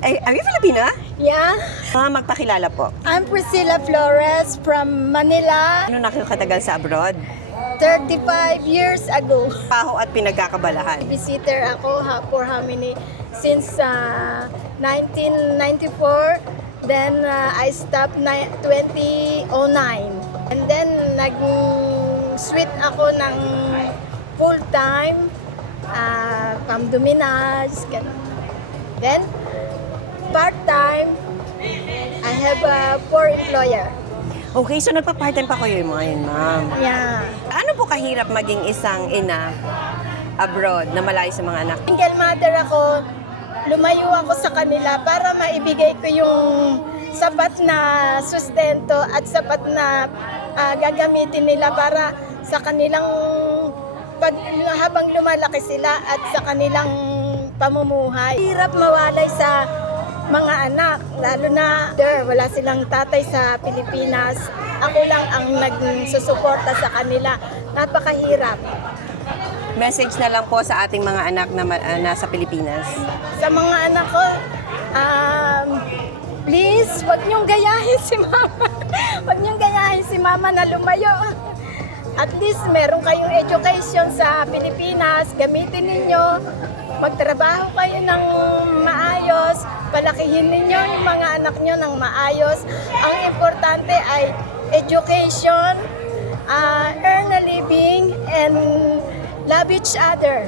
Ay, are you Filipina? Yeah, Magpakilala po. I'm Priscilla Flores from Manila, Ano na kayo katagal sa abroad? 35 years ago. Paho at pinagkakabalahan. Visitor ako for how many? Since 1994. Then I stopped 2009. And then nag-switch ako ng full-time from Dominas. Then part-time, I have a 4 employer. Okay, so nagpa-part-time pa kayo ngayon, ma'am. Yeah. Ano po kahirap maging isang ina abroad na malayo sa mga anak? Single mother ako, lumayo ako sa kanila para maibigay ko yung sapat na sustento at sapat na gagamitin nila para sa kanilang habang lumalaki sila at sa kanilang pamumuhay. Hirap mawalay sa mga anak, lalo na wala silang tatay sa Pilipinas. Ako lang ang nagsusuporta sa kanila. Napakahirap. Message na lang po sa ating mga anak na nasa Pilipinas. Sa mga anak ko, please, wag niyong gayahin si mama. Wag niyong gayahin si mama na lumayo. At least meron kayong education sa Pilipinas, gamitin ninyo. Magtrabaho kayo ng maayos, palakihin ninyo yung mga anak nyo ng maayos. Ang importante ay education, earn a living, and love each other.